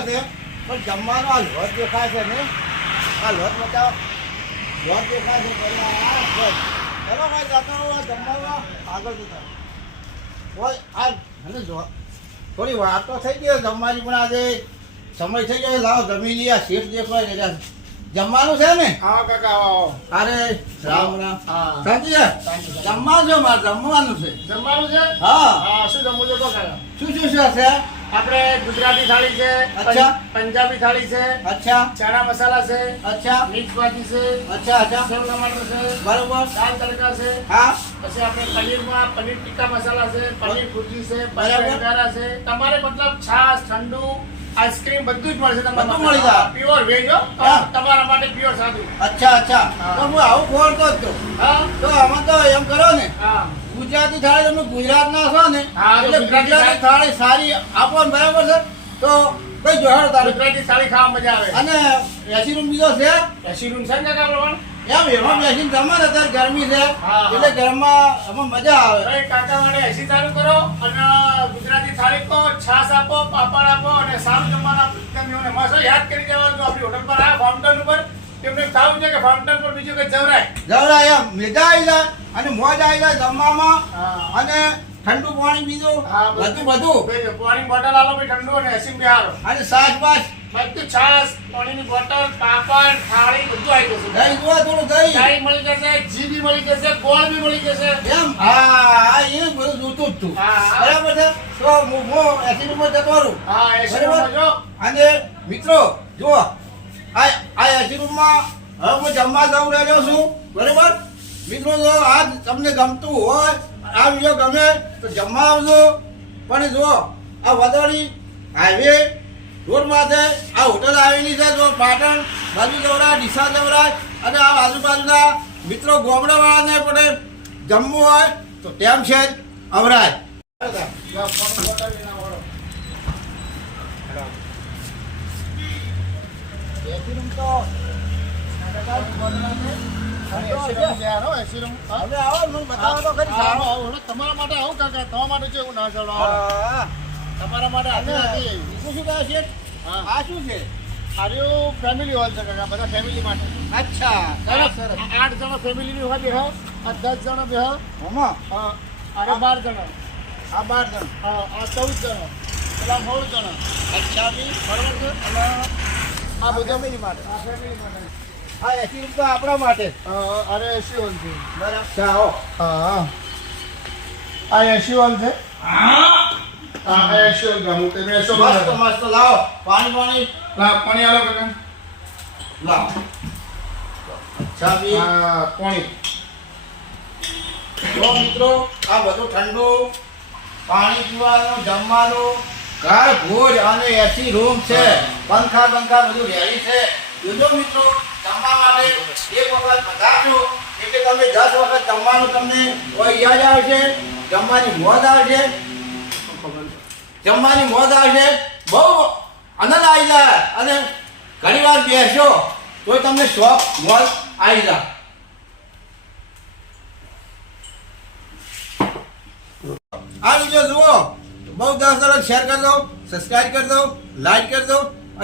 રહ્યો છે પણ જમવાનો આ લોટ દેખાય છે ને આ લોટ બતાવો લોટ દેખાય છે પહેલાં ચલો ભાઈ જતો જમવામાં આગળ જતા હોય આ મને જો થોડી વાર તો થઈ ગઈ જમવાની પણ આજે સમય થઈ ગયો લાવો જમી લઈએ શેઠ દેખાય ને જમવાનું છે ને આવો કાકા આવો અરે રામ રામ હા શાંતિ છે જમવાનું છે મારે જમવાનું છે જમવાનું છે હા હા શું જમવું છે તો કાકા શું શું છે આપણે ગુજરાતી થાળી છે અચ્છા. પંજાબી થાળી છે અચ્છા ચણા મસાલા છે અચ્છા મિક્સ ભાજી છે અચ્છા અચ્છા સેવ ટમાટર છે બરોબર દાલ તડકા છે હા પછી આપણે પનીરમાં પનીર ટીકા મસાલા છે પનીર ભુરજી છે બરાબર. પનીર અંગારા છે તમારે મતલબ છાશ ઠંડુ આઈસ્ક્રીમ બધું જ મળશે બધું મળી જાય. પ્યોર વેજ હો હા. તમારા માટે પ્યોર સાદું અચ્છા અચ્છા હા. તો હું આવું ખોરતો જ તો હા તો આમાં તો એમ કરો ને હા ગુજરાતી થાળી તમે ગુજરાતના છો ને હા, તો એટલે ગુજરાતી ગુજરાતી થાળી સારી આપો ને બરાબર છે તો કઈ જોહાડ તારે ગુજરાતી થાળી ખાવા મજા આવે અને એસી રૂમ બીજો છે એસી રૂમ છે ને કાકા પ્રમાણ એમ એમાં બેસીને જમવા ને અત્યારે ગરમી છે હા. એટલે ઘરમાં એમાં મજા આવે અરે કાકા માટે એસી ચાલુ કરો અને ગુજરાતી થાળી કહો છાશ આપો પાપડ આપો અને સારું જમવાના તમને મસ્ત યાદ કરી દેવાનું આપણી હોટલ પર આ ફાઉન્ટેન ઉપર તેમને ખાવું છે કે ફાઉન્ટેન પર બીજું કઈ જવરાય જવરા એમ મજા આવી જાય અને મોજ આવી જાય જમવામાં હા. અને ઠંડુ પાણી બીજું હા, બધું બધું પાણી બોટલ આલો ભાઈ ઠંડુ અને એસી બિહારો અને સાસ બાસ બધું છાશ પાણીની બોટલ પાપડ થાળી બધું આવી જશે દહીં જોવા થોડું દહીં દહીં મળી જશે ઘી બી મળી જશે ગોળ બી મળી જશે એમ હા એ બધું જોતું જ તું હા. બરાબર છે તો હું એસી રૂપિયા જતો રહું હા એસી બરાબર? રૂમ જો અને મિત્રો જુઓ આ એસી રૂમમાં હવે હું જમવા જવું રહ્યો છું બરાબર મિત્રો જો આ તમને ગમતું હોય આ વિડીયો ગમે તો જમવા આવજો પણ જુઓ આ વડોળી હાઈવે રોડ માથે આ હોટલ આવેલી છે જો પાટણ બાજુ જવરાય ડીસા જવરાય અને આ આજુબાજુના મિત્રો ગામડાવાળાને પણ જમવું હોય તો ટેમ છે જ અવરાય પાણી બોટલ લઈને આવો. એસી રૂમ તો એસી રૂમ હવે આવો મને બતાવો તો ખરી સારું. તમારા માટે આવું કાકા તમારા માટે છે એવું ના ચાલો હા. તમારા માટે અને આટલી નથી. બીજું શું કહે છે હા. આ શું છે આર્યું ફેમિલી હોલ છે કાકા બધા ફેમિલી માટે અચ્છા સરસ સરસ 8 જણા ફેમિલી હોય બેહો આ 10 જણા બેહો હમણાં અરે 12 જણા આ 12 જણ આ 14 જણા પેલા 16 જણા અચ્છા બી બરોબર છે અને આ બધા ફેમિલી માટે આ ફેમિલી માટે આ એસી રૂમ તો આપણા માટે અરે એસી હોલ છે બરાબર આવો હા આ એસી હોલ છે હા એસી હોલ ગામું તે મેસો મસ્ત મસ્ત લાવો પાણી પાણી પાણી આલો કાકા લાવો અચ્છા બી હા પાણી જો મિત્રો આ બધું ઠંડુ પાણી પીવાનું જમવાનું ઘર ભોજ અને એસી રૂમ છે પંખા બધું રેડી છે જોજો મિત્રો જમવા માટે એક વખત પધારજો એટલે તમે 10 વખત જમવાનું તમને કોઈ યાદ આવશે જમવાની મોજ આવશે બહુ આનંદ આવી જાય અને ઘણી વાર બેસો તો તમને શોખ મોજ આવી જાય આ વિડીયો જુઓ બહુ 10 શેર કરી દો સબસ્ક્રાઇબ કરી દો લાઈક કરી દો